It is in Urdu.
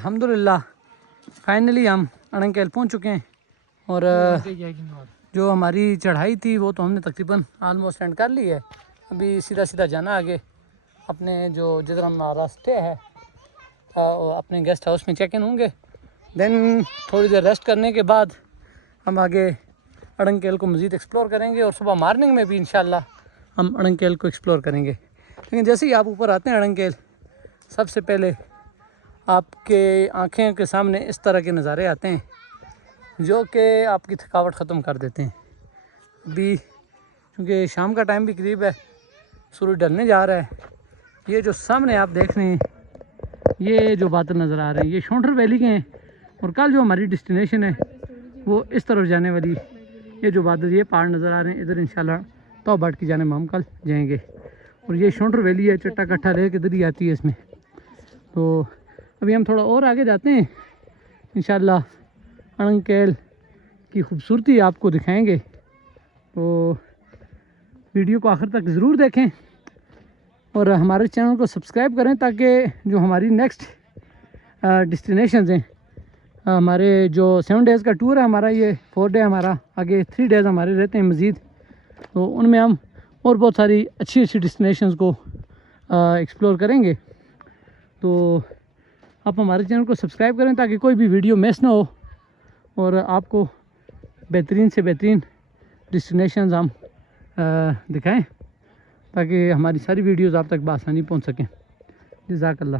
الحمدللہ فائنلی ہم اڑنکیل پہنچ چکے ہیں، اور جو ہماری چڑھائی تھی وہ تو ہم نے تقریباً آلموسٹ اینڈ کر لی ہے. ابھی سیدھا جانا آگے اپنے جو جدھر ہم راستے ہے اپنے گیسٹ ہاؤس میں چیک ان ہوں گے. دین تھوڑی دیر ریسٹ کرنے کے بعد ہم آگے اڑنکیل کو مزید ایکسپلور کریں گے، اور صبح مارننگ میں بھی انشاءاللہ ہم اڑنکیل کو ایکسپلور کریں گے. لیکن جیسے ہی آپ اوپر آتے ہیں اڑنکیل، سب سے پہلے آپ کے آنکھیں کے سامنے اس طرح کے نظارے آتے ہیں جو کہ آپ کی تھکاوٹ ختم کر دیتے ہیں. ابھی کیونکہ شام کا ٹائم بھی قریب ہے، سورج ڈھلنے جا رہا ہے. یہ جو سامنے آپ دیکھ رہے ہیں، یہ جو بادل نظر آ رہے ہیں یہ شونڈر ویلی کے ہیں، اور کل جو ہماری ڈیسٹینیشن ہے وہ اس طرف جانے والی. یہ جو بادل یہ پہاڑ نظر آ رہے ہیں ادھر انشاءاللہ تو بٹ کی جانب ہم کل جائیں گے. اور یہ شونڈر ویلی ہے، چٹا کٹھا لیک ادھر ہی آتی ہے اس میں. تو ابھی ہم تھوڑا اور آگے جاتے ہیں، انشاءاللہ اڑنکیل کی خوبصورتی آپ کو دکھائیں گے. تو ویڈیو کو آخر تک ضرور دیکھیں، اور ہمارے چینل کو سبسکرائب کریں تاکہ جو ہماری نیکسٹ ڈیسٹینیشنز ہیں، ہمارے جو 7 ڈیز کا ٹور ہے ہمارا، یہ 4 ڈے ہمارا، آگے 3 ڈیز ہمارے رہتے ہیں مزید. تو ان میں ہم اور بہت ساری اچھی ڈیسٹینیشنز کو ایکسپلور کریں گے. تو آپ ہمارے چینل کو سبسکرائب کریں تاکہ کوئی بھی ویڈیو مس نہ ہو، اور آپ کو بہترین سے بہترین ڈیسٹینیشنز ہم دکھائیں تاکہ ہماری ساری ویڈیوز آپ تک بآسانی پہنچ سکیں. جزاک اللہ.